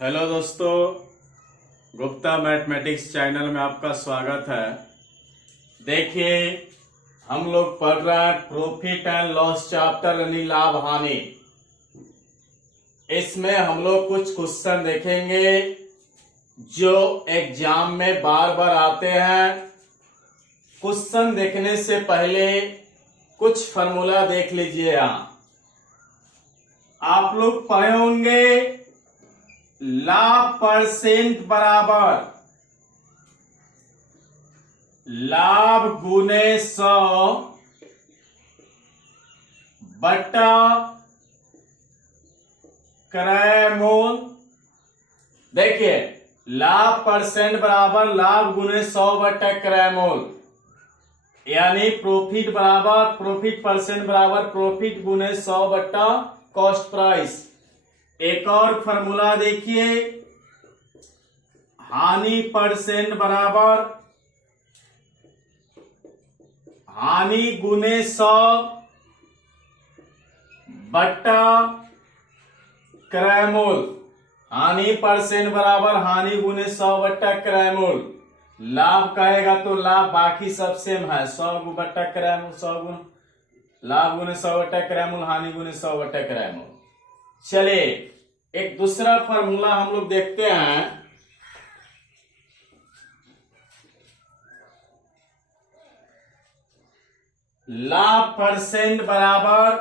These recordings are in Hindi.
हेलो दोस्तों, गुप्ता मैथमेटिक्स चैनल में आपका स्वागत है। देखिए, हम लोग पढ़ रहे हैं प्रॉफिट एंड लॉस चैप्टर यानी लाभ हानि। इसमें हम लोग कुछ क्वेश्चन देखेंगे जो एग्जाम में बार बार आते हैं। क्वेश्चन देखने से पहले कुछ फॉर्मूला देख लीजिए। आप लोग पढ़े होंगे लाभ परसेंट बराबर लाभ गुने 100 बटा क्रय मूल। देखिए, लाभ परसेंट बराबर लाभ गुने 100 बटा क्रय मूल, यानी प्रॉफिट बराबर प्रॉफिट परसेंट बराबर प्रॉफिट गुने 100 बटा कॉस्ट प्राइस। एक और फॉर्मूला देखिए, हानि परसेंट बराबर हानि गुने 100 बट्टा क्रय मूल। हानि परसेंट बराबर हानि गुने 100 बट्टा क्रय मूल। लाभ कहेगा तो लाभ बाकी सब सेम है, 100 बट्टा क्रय मूल, 100 गुना लाभ गुने 100 बट्टा क्रय मूल, हानि गुने 100 बट्टा क्रय मूल। चलिए, एक दूसरा फॉर्मूला हम लोग देखते हैं। लाभ परसेंट बराबर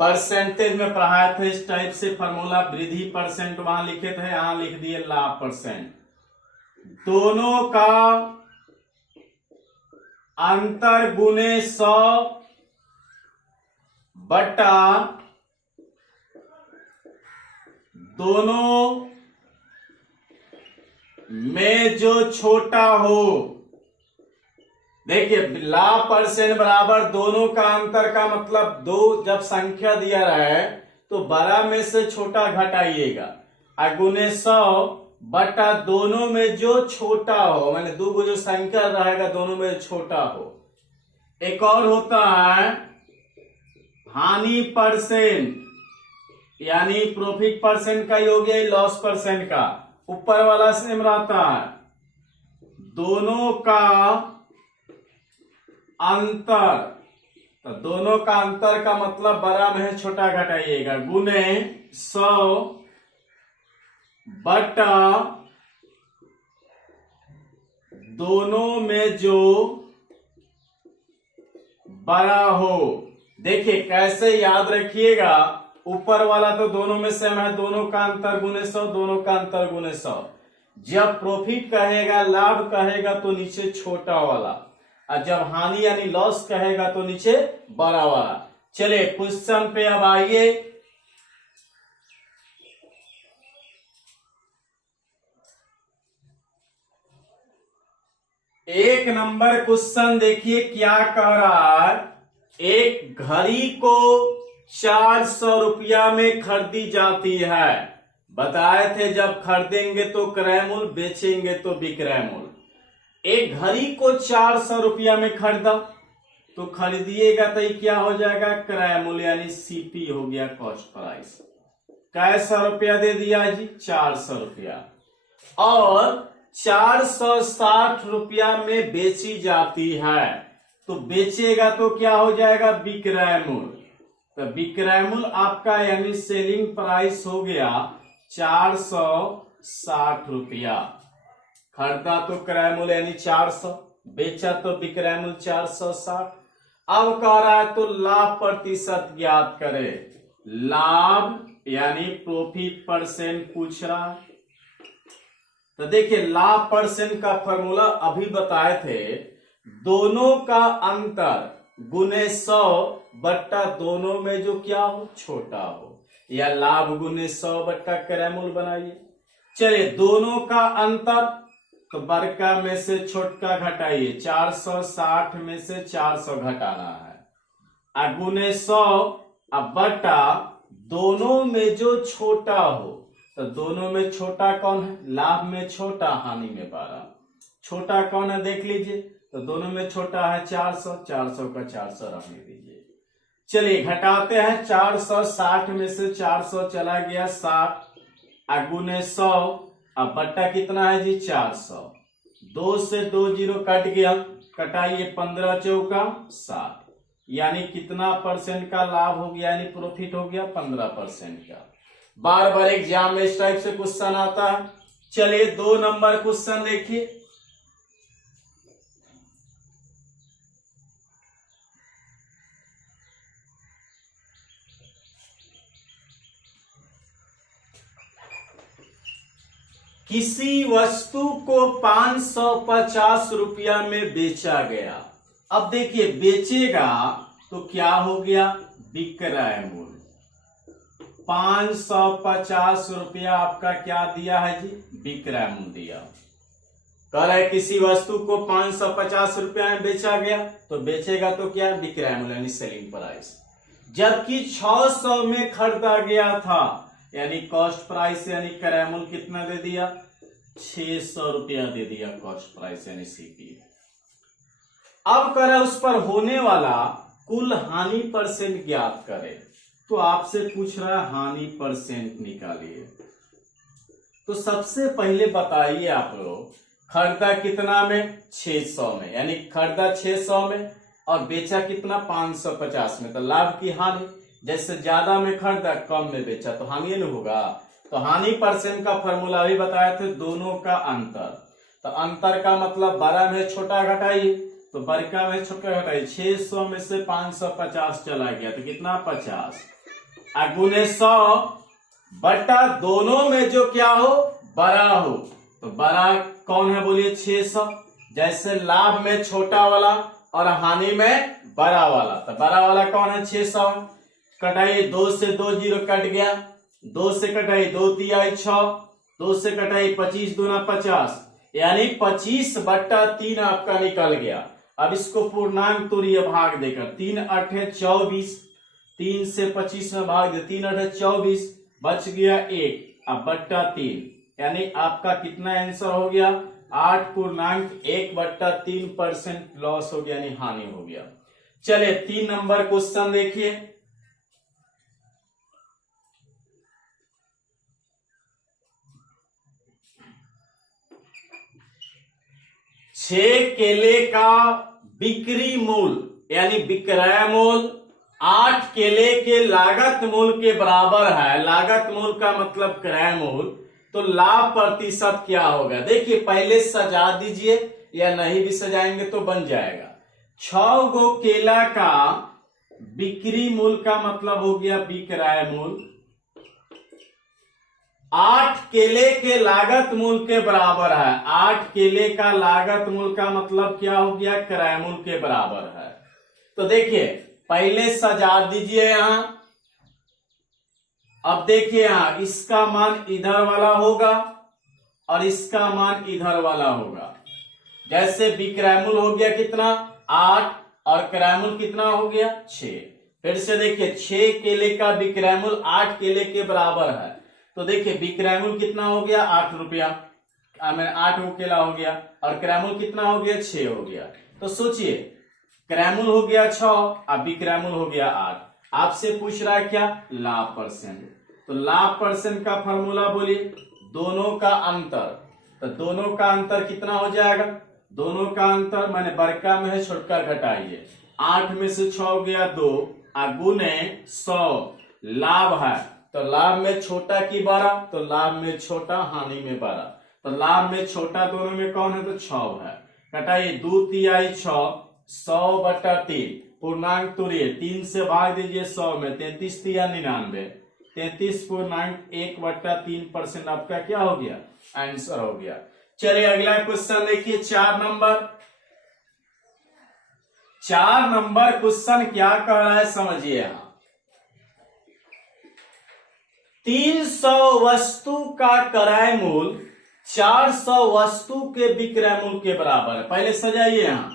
परसेंटेज में पढ़ाए थे इस टाइप से फॉर्मूला। वृद्धि परसेंट वहां लिखे थे, यहां लिख दिए लाभ परसेंट। दोनों का अंतर गुने 100 बटा दोनों में जो छोटा हो। देखिए, लाभ परसेंट बराबर दोनों का अंतर का मतलब दो जब संख्या दिया रहे तो बड़ा में से छोटा घटाइएगा, और गुने 100 बटा दोनों में जो छोटा हो, माने दो को जो संख्या रहेगा दोनों में छोटा हो। एक और होता है हानि परसेंट, यानी प्रॉफिट परसेंट का योग है लॉस परसेंट का, ऊपर वाला सेम रहता है। दोनों का अंतर, तो दोनों का अंतर का मतलब बड़ा में छोटा घटाइएगा, गुने 100 बटा दोनों में जो बड़ा हो। देखिए कैसे याद रखिएगा, ऊपर वाला तो दोनों में सेम है, दोनों का अंतर गुने 100, दोनों का अंतर गुने 100। जब प्रॉफिट कहेगा लाभ कहेगा तो नीचे छोटा वाला, और जब हानि यानी लॉस कहेगा तो नीचे बड़ा वाला। चलिए क्वेश्चन पे अब आइए। एक नंबर क्वेश्चन देखिए क्या कह रहा है। एक घड़ी को 400 रुपया में खरीदी जाती है। बताए थे जब खरीदेंगे तो क्रय मूल, बेचेंगे तो विक्रय मूल। एक घड़ी को 400 रुपया में खरीदा तो खरीदिएगा तो ये क्या हो जाएगा, क्रय मूल, यानी सीपी हो गया, कॉस्ट प्राइस। कैसा रुपया दे दिया जी, 400 रुपया। और 460 रुपया में बेची जाती है तो बेचेगा तो क्या हो जाएगा, विक्रय मूल। तो विक्रय मूल आपका यानी सेलिंग प्राइस हो गया 460 रुपया। खरीदा तो क्रय मूल यानी 400, बेचा तो विक्रय मूल 460। अब कह रहा है तो लाभ प्रतिशत ज्ञात करे। लाभ यानी प्रॉफिट परसेंट पूछ रहा है। तो देखिए, लाभ परसेंट का फॉर्मूला अभी बताए थे, दोनों का अंतर गुने 100 बट्टा दोनों में जो क्या हो, छोटा हो, या लाभ गुने 100 बट्टा क्रय मूल बनाइए। चलिए, दोनों का अंतर तो बड़का में से छोटका घटाइए, 460 में से 400 घटाना है, और गुने 100 अब बट्टा दोनों में जो छोटा हो। तो दोनों में छोटा कौन है, लाभ में छोटा, हानि में 12। छोटा कौन है देख लीजिए, तो दोनों में छोटा है 400, 400 का 400 रखने दीजिए। चलिए घटाते हैं, 460 में से 400 चला गया 60, अगुने 100, अब बट्टा कितना है जी 400, 2 से 2 जीरो कट गया, कटाइए 15 चौका 60, यानी कितना परसेंट का लाभ हो गया, यानी प्रॉफिट हो गया 15% का। बार बार एग्जाम में इस टाइप से क्वेश्चन आता है। चलिए 2 नंबर क्वेश्चन देखिए, किसी वस्तु को 550 रुपया में बेचा गया। अब देखिए बेचेगा तो क्या हो गया, विक्रय मूल्य 550 रुपया आपका क्या दिया है जी, विक्रय मूल्य दिया। कह रहा है किसी वस्तु को 550 रुपया में बेचा गया, तो बेचेगा तो क्या, विक्रय मूल्य यानी सेलिंग प्राइस। जबकि 600 में खरीदा गया था, यानी कॉस्ट प्राइस यानी क्रय मूल्य कितना दे दिया, 600 रुपया दे दिया कॉस्ट प्राइस यानी सीपी। अब करे उस पर होने वाला कुल हानि परसेंट ज्ञात करे, तो आपसे पूछ रहा है हानि परसेंट निकालिए। तो सबसे पहले बताइए आप लोग, खरीदा कितना में, 600 में, यानी खरीदा 600 में और बेचा कितना 550 में, तो लाभ की हानि। जैसे ज्यादा में खरीदा कम में बेचा तो हानि नहीं होगा। तो हानि परसेंट का फॉर्मूला भी बताए थे, दोनों का अंतर। तो अंतर का मतलब बड़ा में छोटा घटाइए, तो बड़का में छोटा घटाइए। 600 में से 550 चला गया तो कितना 50, अगुने 100 बटा दोनों में जो क्या हो, बड़ा हो। तो बड़ा कौन है बोलिए 600। जैसे लाभ में छोटा वाला और हानि में बड़ा वाला, तो बड़ा वाला कौन है 600। कटाइए 2 से 2 जीरो कट गया, 2 से कटाइए 2 तिहाई 6, 2 से कटाइए 25 दूना 50, यानी 25 बट्टा 3 आपका निकल गया। अब इसको पूर्णांक तोड़िए भाग देकर, 3 8 24, 3 से 25 में भाग दे, 3 8 24, बच गया 1, अब बट्टा 3, यानी आपका कितना आंसर हो गया 8.1/3% लॉस हो गया, यानी हानि हो गया। चलिए 3 नंबर क्वेश्चन देखिए, छह केले का बिक्री मूल्य यानी विक्रय मूल्य 8 केले के लागत मूल्य के बराबर है। लागत मूल्य का मतलब क्रय मूल्य, तो लाभ प्रतिशत क्या होगा। देखिए पहले सजा दीजिए, या नहीं भी सजाएंगे तो बन जाएगा। 6 गो केला का बिक्री मूल्य का मतलब हो गया विक्रय मूल्य, 8 केले के लागत मूल्य के बराबर है। 8 केले का लागत मूल्य का मतलब क्या हो गया, क्रय मूल्य के बराबर है। तो देखिए पहले सजा दीजिए यहां। अब देखिए यहां इसका मान इधर वाला होगा और इसका मान इधर वाला होगा। जैसे विक्रय मूल्य हो गया कितना 8 और क्रय मूल्य कितना हो गया 6। फिर से देखिए 6 केले का विक्रय मूल्य 8 केले के बराबर है। तो देखिए विक्रय मूल्य कितना हो गया 8 रुपया, 8 गो केला हो गया, और क्रय मूल्य कितना हो गया 6 हो गया। तो सोचिए क्रय मूल्य हो गया 6 और विक्रय मूल्य हो गया 8। आपसे पूछ रहा है क्या, लाभ परसेंट। तो लाभ परसेंट का फॉर्मूला बोलिए, दोनों का अंतर। तो दोनों का अंतर कितना हो जाएगा, दोनों का अंतर माने बड़का में है छोटका घटाइए, 8 में से 6 गया 2, गुने 100, लाभ है तो लाभ में छोटा की 12, तो लाभ में छोटा हानि में 12, तो लाभ में छोटा दोनों में कौन है तो 6 है। कटाइए 2 तिहाई 6, 100/3, पूर्णांक तोड़िए 3 से भाग दीजिए 100 में, 33 तिया 99, 33.1/3% आपका क्या हो गया आंसर हो गया। चलिए अगला क्वेश्चन देखिए 4 नंबर। 4 नंबर क्वेश्चन क्या कह रहा है समझिए। यहां 300 वस्तु का क्रय मूल्य 400 वस्तु के विक्रय मूल्य के बराबर है। पहले सजाइए यहां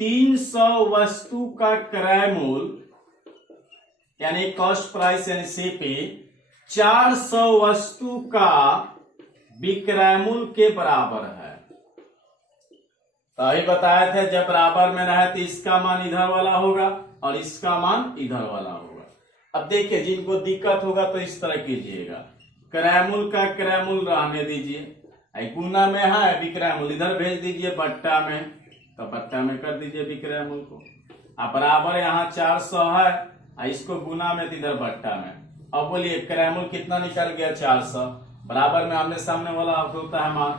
300 वस्तु का क्रय मूल्य यानी कॉस्ट प्राइस यानी सीपी 400 वस्तु का विक्रय मूल्य के बराबर है। तो अभी बताया था जब बराबर में रहे तो इसका मान इधर वाला होगा और इसका मान इधर वाला होगा। अब देखिए जिनको दिक्कत होगा तो इस तरह कीजिएगा, क्रयमूल का क्रयमूल रहने दीजिए, गुना में है विक्रयमूल इधर भेज दीजिए बट्टा में, तो बट्टा में कर दीजिए विक्रयमूल को। अब बराबर यहाँ 400 है, इसको गुना में तो इधर बट्टा में। अब बोलिए क्रयमूल कितना निकल गया 400, बराबर में आमने सामने वाला होता है मान,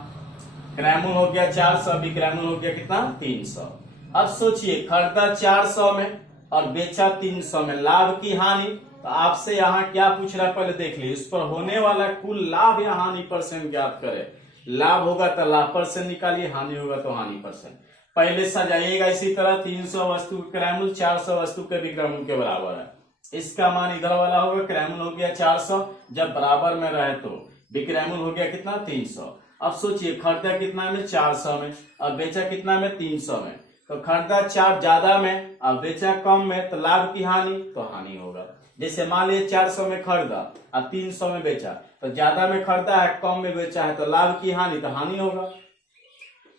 क्रयमूल हो गया 400, विक्रयमूल हो गया कितना 300। अब सोचिए खरीदा 400 में और बेचा 300 में, लाभ की हानि, तो आपसे यहाँ क्या पूछ रहा है पहले देख लीजिए, इस पर होने वाला कुल लाभ या हानि परसेंट ज्ञात करे। लाभ होगा तो लाभ परसेंट निकालिए, हानि होगा तो हानि परसेंट। पहले सजाइएगा इसी तरह, 300 वस्तु के क्रयमूल 400 वस्तु के विक्रयमूल के बराबर है, इसका मान इधर वाला होगा, क्रयमूल हो गया 400, जब बराबर में रहे तो विक्रयमूल हो गया कितना 300। अब सोचिए खरीदा कितना में 400 में और बेचा कितना में 300 में, तो खरीदा 4 ज्यादा में और बेचा कम में, तो लाभ की हानि तो हानि होगा। जैसे मान लीजिए 400 में खरीदा और 300 में बेचा, तो ज्यादा में खरीदा है कम में बेचा है, तो लाभ की हानि तो हानि होगा।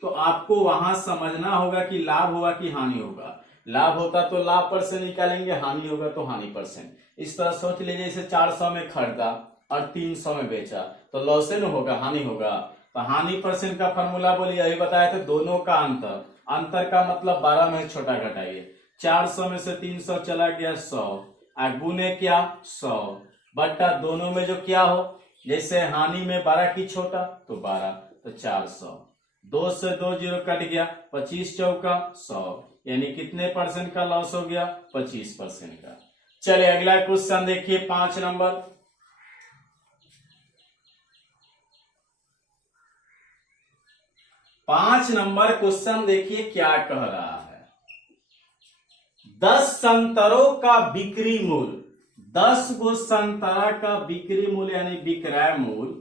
तो आपको वहां समझना होगा कि लाभ होगा कि हानि होगा। लाभ होता तो लाभ परसेंट निकालेंगे, हानि होगा तो हानि परसेंट। इस तरह सोच लीजिए जैसे 400 में खरीदा और 300 में बेचा, तो लॉस न होगा, हानि होगा। तो हानि परसेंट का फॉर्मूला बोलिए, यही बताया था, दोनों का अंतर, अंतर का मतलब 12 में छोटा घटाइए। 400 में से 300 चला गया 100, गुने क्या 100 बट्टा दोनों में जो क्या हो, जैसे हानि में 12 की छोटा तो 12, तो 400, 2 से 2 जीरो कट गया, 25 चौका 100, यानी कितने परसेंट का लॉस हो गया 25% का। चलिए अगला क्वेश्चन देखिए 5 नंबर। पांच नंबर क्वेश्चन देखिए क्या कह रहा है, 10 संतरों का बिक्री मूल्य, 10 गो संतरा का बिक्री मूल्य यानी विक्रय मूल्य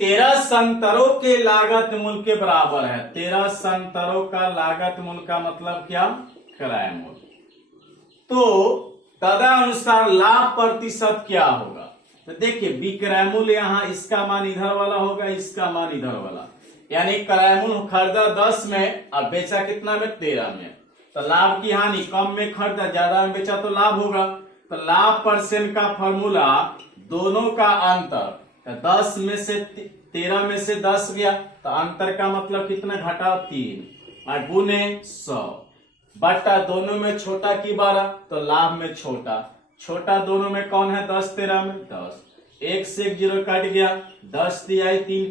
13 संतरों के लागत मूल्य के बराबर है। 13 संतरों का लागत मूल्य का मतलब क्या, क्रय मूल्य। तो तदनुसार लाभ प्रतिशत क्या होगा, तो देखिए विक्रय मूल्य यहाँ इसका मान इधर वाला होगा, इसका मान इधर वाला, यानी क्रय मूल्य खरीदा 10 में और बेचा कितना में 13 में, तो लाभ की हानि, कम में खरीदा ज्यादा में बेचा तो लाभ होगा। तो लाभ परसेंट का फॉर्मूला दोनों का अंतर, तो 10 में से 13 में से 10 गया, तो अंतर का मतलब कितना घटा 3 और गुने 100 बट्टा दोनों में छोटा की 12, तो लाभ में छोटा, छोटा दोनों में कौन है 10 13 में 10, 1 से 1 जीरो कट गया, 10 दिया 3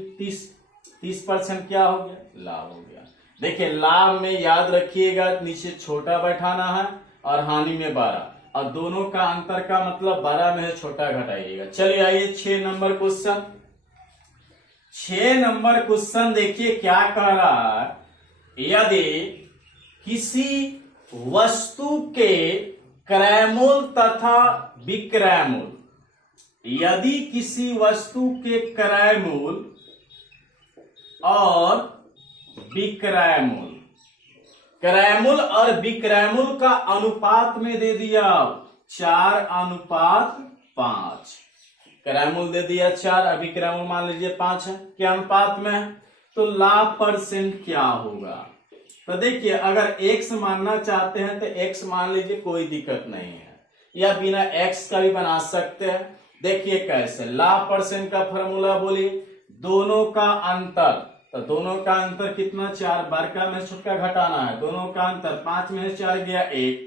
30% क्या हो गया, लाभ हो गया। देखिए लाभ में याद रखिएगा नीचे छोटा बैठाना है और हानि में 12, और दोनों का अंतर का मतलब 12 में छोटा घटाइएगा। चलिए आइए 6 नंबर क्वेश्चन। 6 नंबर क्वेश्चन देखिए क्या कह रहा है, यदि किसी वस्तु के क्रय मूल्य तथा विक्रय मूल्य, यदि किसी वस्तु के क्रय मूल्य और विक्रय मूल्य, क्रय मूल्य और विक्रय मूल्य का अनुपात में दे दिया 4:5, क्रय मूल्य दे दिया 4 और विक्रय मूल्य मान लीजिए 5 है, क्या अनुपात में है, तो लाभ परसेंट क्या होगा। तो देखिए अगर x मानना चाहते हैं तो x मान लीजिए, कोई दिक्कत नहीं है, या बिना x का भी बना सकते हैं। देखिए कैसे, लाभ परसेंट का फॉर्मूला बोलिए, दोनों का अंतर, तो दोनों का अंतर कितना 4, बड़का में छोटा घटाना है, दोनों का अंतर 5 में 4 गया 1,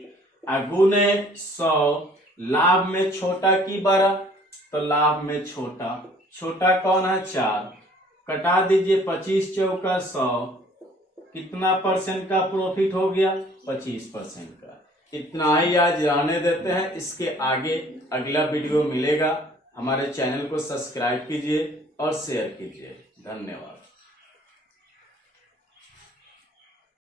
गुने 100, लाभ में छोटा की 12, तो लाभ में छोटा, छोटा कौन है 4, कटा दीजिए 25 चौका 100, कितना परसेंट का प्रॉफिट हो गया 25% का। इतना ही आज रहने देते हैं, इसके आगे अगला वीडियो मिलेगा। हमारे चैनल को सब्सक्राइब कीजिए और शेयर कीजिए। धन्यवाद।